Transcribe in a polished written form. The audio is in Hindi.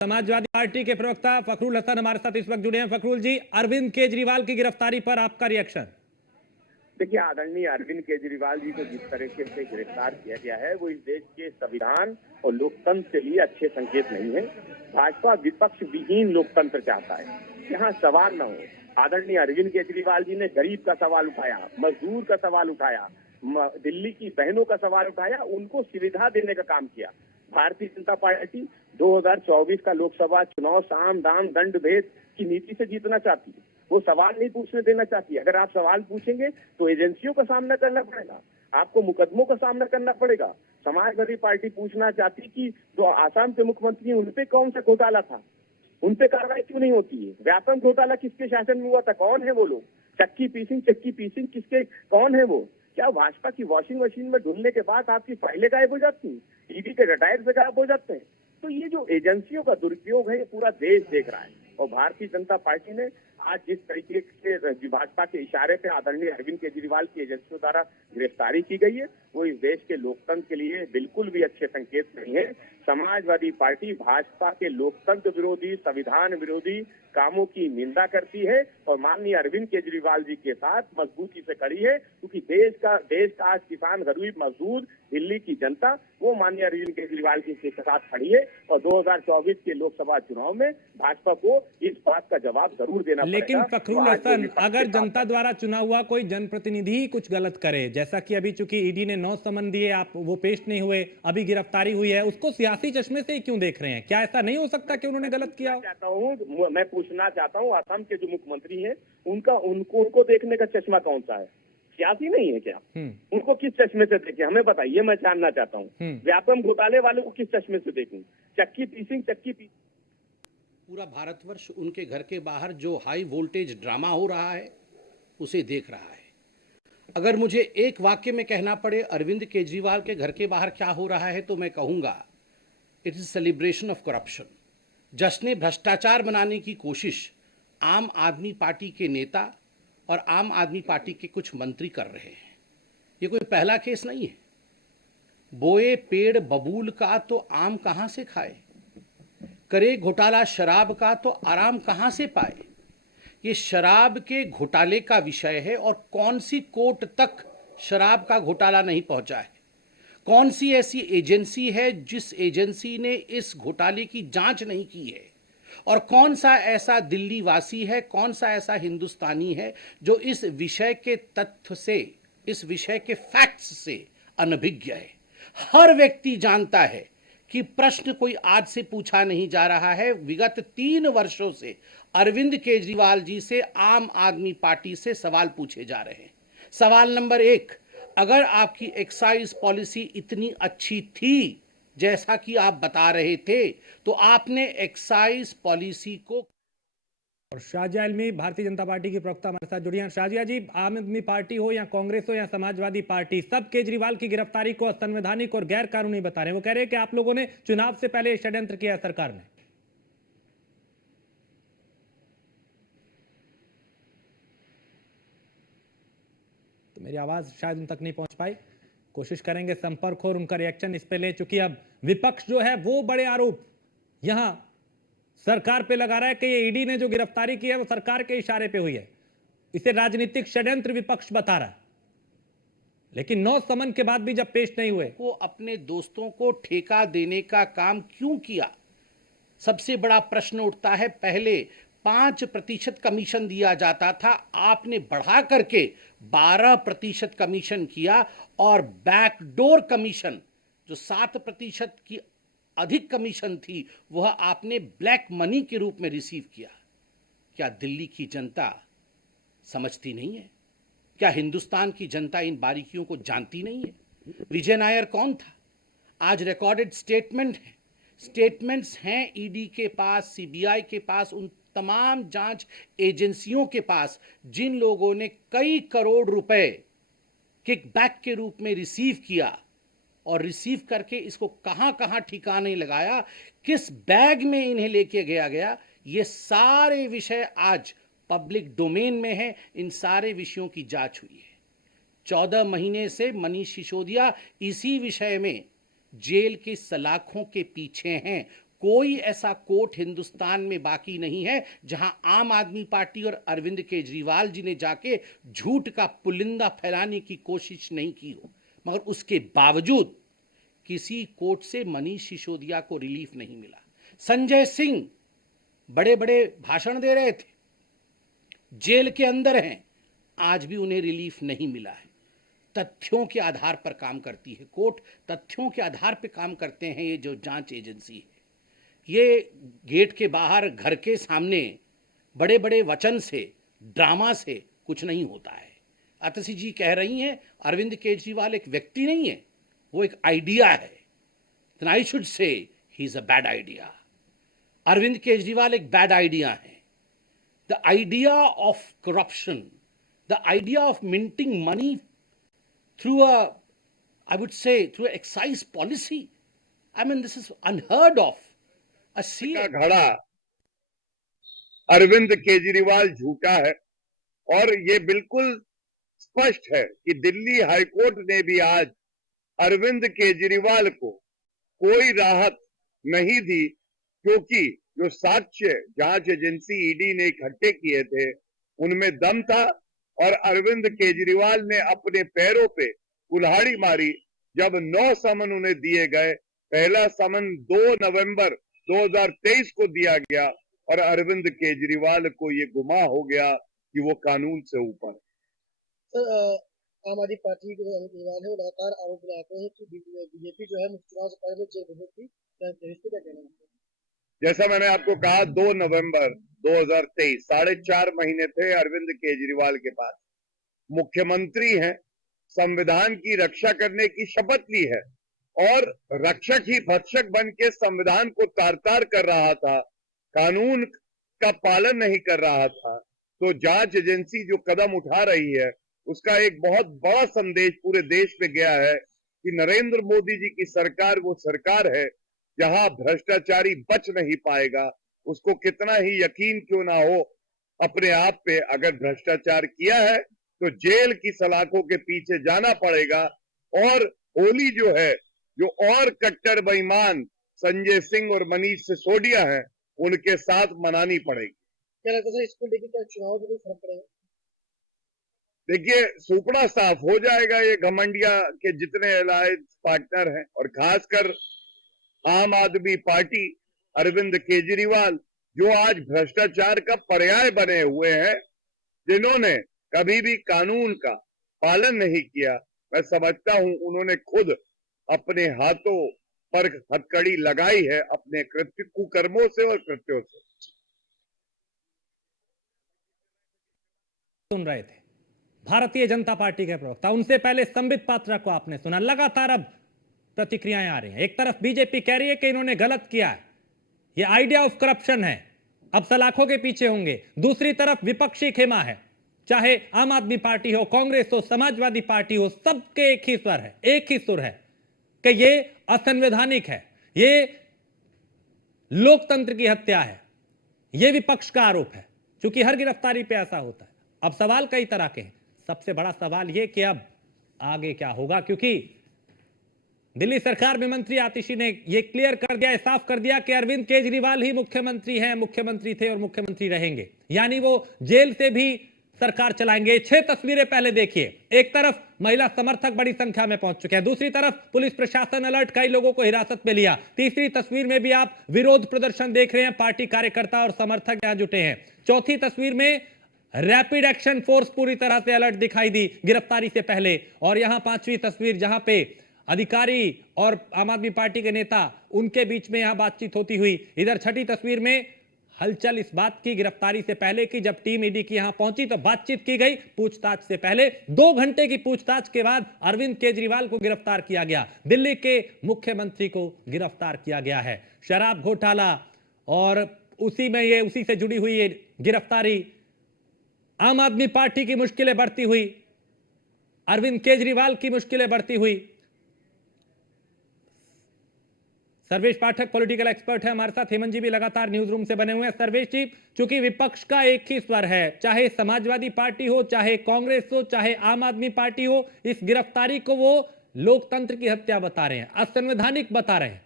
समाजवादी पार्टी के प्रवक्ता फखरुल हसन हमारे साथ इस वक्त जुड़े हैं। फखरुल जी, अरविंद केजरीवाल की गिरफ्तारी पर आपका रिएक्शन? देखिए, आदरणीय अरविंद केजरीवाल जी को जिस तरीके से गिरफ्तार किया गया है वो इस देश के संविधान और लोकतंत्र के लिए अच्छे संकेत नहीं है। भाजपा विपक्ष विहीन लोकतंत्र चाहता है, यहाँ सवाल न हो। आदरणीय अरविंद केजरीवाल जी ने गरीब का सवाल उठाया, मजदूर का सवाल उठाया, दिल्ली की बहनों का सवाल उठाया, उनको सुविधा देने का काम किया। भारतीय जनता पार्टी 2024 का लोकसभा चुनाव साम दाम दंड भेद की नीति से जीतना चाहती है, वो सवाल नहीं पूछने देना चाहती। अगर आप सवाल पूछेंगे तो एजेंसियों का सामना करना पड़ेगा, आपको मुकदमों का सामना करना पड़ेगा। समाजवादी पार्टी पूछना चाहती कि जो आसाम के मुख्यमंत्री उनपे कौन सा घोटाला था, उनपे कार्रवाई क्यों नहीं होती है? व्यापम घोटाला किसके शासन में हुआ था, कौन है वो लोग? चक्की पीसिंग किसके, कौन है वो? क्या भाजपा की वॉशिंग मशीन में धुलने के बाद आपकी फाइलें गायब हो जाती हैं, ईडी के रिटायर से गायब हो जाते हैं? तो ये जो एजेंसियों का दुरुपयोग है ये पूरा देश देख रहा है। और भारतीय जनता पार्टी ने आज जिस तरीके से भाजपा के इशारे पे आदरणीय अरविंद केजरीवाल की एजेंसियों द्वारा गिरफ्तारी की गई है, वो इस देश के लोकतंत्र के लिए बिल्कुल भी अच्छे संकेत नहीं है। समाजवादी पार्टी भाजपा के लोकतंत्र विरोधी, संविधान विरोधी कामों की निंदा करती है और माननीय अरविंद केजरीवाल जी के साथ मजबूती से खड़ी है, क्योंकि देश का आज किसान, गरीब, मजदूर, दिल्ली की जनता वो माननीय अरविंद केजरीवाल जी के साथ खड़ी है। और 2024 के लोकसभा चुनाव में भाजपा को इस बात का जवाब जरूर देना पड़ेगा। लेकिन फखरुल हसन, अगर जनता द्वारा चुना हुआ कोई जनप्रतिनिधि ही कुछ गलत करे, जैसा कि अभी चूंकि ईडी ने 9 समन दिए, आप वो पेश नहीं हुए, अभी गिरफ्तारी हुई है, उसको सियासी चश्मे से ही क्यों देख रहे हैं? क्या ऐसा नहीं हो सकता कि उन्होंने गलत किया? मैं पूछना चाहता हूँ असम के जो मुख्यमंत्री हैं उनको देखने का चश्मा कौन सा है? सियासी नहीं है क्या? उनको किस चश्मे से देखें हमें बताइए, मैं जानना चाहता हूँ। व्यापम घोटाले वाले को किस चश्मे से देखूं? चक्की पीसिंग पूरा भारतवर्ष उनके घर के बाहर जो हाई वोल्टेज ड्रामा हो रहा है उसे देख रहा है। अगर मुझे एक वाक्य में कहना पड़े अरविंद केजरीवाल के घर के बाहर क्या हो रहा है तो मैं कहूँगा it is celebration of corruption. जश्न भ्रष्टाचार बनाने की कोशिश आम आदमी पार्टी के नेता और आम आदमी पार्टी के कुछ मंत्री कर रहे हैं। ये कोई पहला केस नहीं है। बोए पेड़ बबूल का तो आम कहाँ से खाए, करे घोटाला शराब का तो आराम कहाँ से पाए। ये शराब के घोटाले का विषय है और कौन सी कोर्ट तक शराब का घोटाला नहीं पहुंचा है? कौन सी ऐसी एजेंसी है जिस एजेंसी ने इस घोटाले की जांच नहीं की है? और कौन सा ऐसा दिल्ली वासी है, कौन सा ऐसा हिंदुस्तानी है जो इस विषय के तथ्य से, इस विषय के फैक्ट्स से अनभिज्ञ है? हर व्यक्ति जानता है कि प्रश्न कोई आज से पूछा नहीं जा रहा है। विगत 3 वर्षों से अरविंद केजरीवाल जी से आम आदमी पार्टी से सवाल पूछे जा रहे हैं। सवाल नंबर 1, अगर आपकी एक्साइज पॉलिसी इतनी अच्छी थी जैसा कि आप बता रहे थे तो आपने एक्साइज पॉलिसी को। और शाजिया इल्मी भारतीय जनता पार्टी के प्रवक्ता हमारे साथ जुड़ी हैं। शाजिया जी, आम आदमी पार्टी हो या कांग्रेस हो या समाजवादी पार्टी, सब केजरीवाल की गिरफ्तारी को असंवैधानिक और गैर कानूनी बता रहे हैं। वो कह रहे हैं कि आप लोगों ने चुनाव से पहले षड्यंत्र किया सरकार ने। तो मेरी आवाज शायद उन तक नहीं पहुंच पाई, कोशिश करेंगे संपर्क और उनका रिएक्शन इस पे ले। चूंकि अब विपक्ष जो है वो बड़े आरोप यहां सरकार पे लगा रहा है कि ये ईडी ने जो गिरफ्तारी की है वो सरकार के इशारे पे हुई है, इसे राजनीतिक षड्यंत्र विपक्ष बता रहा है। लेकिन 9 समन के बाद भी जब पेश नहीं हुए, वो अपने दोस्तों को ठेका देने का काम क्यों किया? सबसे बड़ा प्रश्न उठता है। पहले 5% कमीशन दिया जाता था, आपने बढ़ा करके 12% कमीशन किया और बैकडोर कमीशन जो 7% की अधिक कमीशन थी वह आपने ब्लैक मनी के रूप में रिसीव किया। क्या दिल्ली की जनता समझती नहीं है? क्या हिंदुस्तान की जनता इन बारीकियों को जानती नहीं है? विजय नायर कौन था? आज रिकॉर्डेड स्टेटमेंट है, स्टेटमेंट्स हैं ईडी के पास, सीबीआई के पास, उन तमाम जांच एजेंसियों के पास जिन लोगों ने कई करोड़ रुपए किकबैक के रूप में रिसीव किया और रिसीव करके इसको कहां कहां ठिकाने लगाया, किस बैग में इन्हें लेके गया, ये सारे विषय आज पब्लिक डोमेन में है। इन सारे विषयों की जांच हुई है। 14 महीने से मनीष सिसोदिया इसी विषय में जेल की सलाखों के पीछे हैं। कोई ऐसा कोर्ट हिंदुस्तान में बाकी नहीं है जहां आम आदमी पार्टी और अरविंद केजरीवाल जी ने जाके झूठ का पुलिंदा फैलाने की कोशिश नहीं की हो, मगर उसके बावजूद किसी कोर्ट से मनीष सिसोदिया को रिलीफ नहीं मिला। संजय सिंह बड़े बड़े भाषण दे रहे थे, जेल के अंदर हैं, आज भी उन्हें रिलीफ नहीं मिला है। तथ्यों के आधार पर काम करती है कोर्ट, तथ्यों के आधार पर काम करते हैं ये जो जांच एजेंसी है। ये गेट के बाहर घर के सामने बड़े बड़े वचन से, ड्रामा से कुछ नहीं होता है। अतसी जी कह रही हैं अरविंद केजरीवाल एक व्यक्ति नहीं है, वो एक आइडिया है। then I should say he is a bad idea. Arvind Kejriwal एक बैड आइडिया है। The idea of corruption, the idea of minting money through I would say through excise policy. I mean, this is unheard of. A का घड़ा अरविंद केजरीवाल झूठा है और ये बिल्कुल स्पष्ट है कि दिल्ली हाईकोर्ट ने भी आज अरविंद केजरीवाल को कोई राहत नहीं दी, क्योंकि जो साक्ष्य जांच एजेंसी ईडी ने इकट्ठे किए थे उनमें दम था और अरविंद केजरीवाल ने अपने पैरों पे कुल्हाड़ी मारी जब 9 समन उन्हें दिए गए। पहला समन 2 नवंबर 2023 को दिया गया और अरविंद केजरीवाल को ये गुमा हो गया कि वो कानून से ऊपर। सर, आम आदमी पार्टी के जो अमित केजरीवाल है वो लगातार आरोप लगाते हैं कि बीजेपी जो है मुख्य चुनाव से पहले जेल भेजी थी। इस पे क्या कहना है? जैसा मैंने आपको कहा 2 नवंबर 2023, 4.5 महीने थे अरविंद केजरीवाल के पास। मुख्यमंत्री हैं, संविधान की रक्षा करने की शपथ ली है और रक्षक ही भक्षक बन के संविधान को तार तार कर रहा था, कानून का पालन नहीं कर रहा था। तो जांच एजेंसी जो कदम उठा रही है उसका एक बहुत बड़ा संदेश पूरे देश में गया है कि नरेंद्र मोदी जी की सरकार वो सरकार है जहां भ्रष्टाचारी बच नहीं पाएगा। उसको कितना ही यकीन क्यों ना हो अपने आप पे, अगर भ्रष्टाचार किया है तो जेल की सलाखों के पीछे जाना पड़ेगा। और होली जो है, जो और कट्टर बेईमान संजय सिंह और मनीष सिसोदिया हैं, उनके साथ मनानी पड़ेगी। क्या लगता है इसको लेकर क्या चुनाव में कोई फर्क पड़ेगा? देखिए, सुपड़ा साफ हो जाएगा ये घमंडिया के जितने अलायंस पार्टनर हैं और खासकर आम आदमी पार्टी, अरविंद केजरीवाल जो आज भ्रष्टाचार का पर्याय बने हुए हैं, जिन्होंने कभी भी कानून का पालन नहीं किया। मैं समझता हूं उन्होंने खुद अपने हाथों पर हथकड़ी लगाई है अपने कुकर्मों से और कृत्यों से। सुन रहे थे भारतीय जनता पार्टी के प्रवक्ता, उनसे पहले संबित पात्रा को आपने सुना। लगातार अब प्रतिक्रियाएं आ रही हैं। एक तरफ बीजेपी कह रही है कि इन्होंने गलत किया है, ये आइडिया ऑफ करप्शन है, अब सलाखों के पीछे होंगे। दूसरी तरफ विपक्षी खेमा है, चाहे आम आदमी पार्टी हो, कांग्रेस हो, समाजवादी पार्टी हो, सबके एक ही स्वर है, एक ही सुर है कि ये असंवैधानिक है, ये लोकतंत्र की हत्या है, ये विपक्ष का आरोप है। क्योंकि हर गिरफ्तारी पे ऐसा होता है। अब सवाल कई तरह के हैं। सबसे बड़ा सवाल ये कि अब आगे क्या होगा, क्योंकि दिल्ली सरकार में मंत्री आतिशी ने यह क्लियर कर दिया, साफ कर दिया कि अरविंद केजरीवाल ही मुख्यमंत्री हैं, मुख्यमंत्री थे और मुख्यमंत्री रहेंगे। यानी वो जेल से भी सरकार चलाएंगे। 6 तस्वीरें पहले देखिए। एक तरफ महिला समर्थक बड़ी संख्या में पहुंच चुके हैं, दूसरी तरफ पुलिस प्रशासन अलर्ट, कई लोगों को हिरासत में लिया। तीसरी तस्वीर में भी आप विरोध प्रदर्शन देख रहे हैं, पार्टी कार्यकर्ता और समर्थक यहां जुटे हैं। चौथी तस्वीर में रैपिड एक्शन फोर्स पूरी तरह से अलर्ट दिखाई दी गिरफ्तारी से पहले। और यहां 5वीं तस्वीर जहां पे अधिकारी और आम आदमी पार्टी के नेता, उनके बीच में यहां बातचीत होती हुई। इधर 6ठी तस्वीर में हलचल इस बात की गिरफ्तारी से पहले की, जब टीम ईडी की यहां पहुंची तो बातचीत की गई पूछताछ से पहले। 2 घंटे की पूछताछ के बाद अरविंद केजरीवाल को गिरफ्तार किया गया, दिल्ली के मुख्यमंत्री को गिरफ्तार किया गया है। शराब घोटाला और उसी से जुड़ी हुई ये गिरफ्तारी, आम आदमी पार्टी की मुश्किलें बढ़ती हुई, अरविंद केजरीवाल की मुश्किलें बढ़ती हुई। सर्वेश पाठक पॉलिटिकल एक्सपर्ट है हमारे साथ, हेमंत जी भी लगातार न्यूज रूम से बने हुए हैं। सर्वेश जी, चूंकि विपक्ष का एक ही स्वर है, चाहे समाजवादी पार्टी हो, चाहे कांग्रेस हो, चाहे आम आदमी पार्टी हो, इस गिरफ्तारी को वो लोकतंत्र की हत्या बता रहे हैं, असंवैधानिक बता रहे हैं।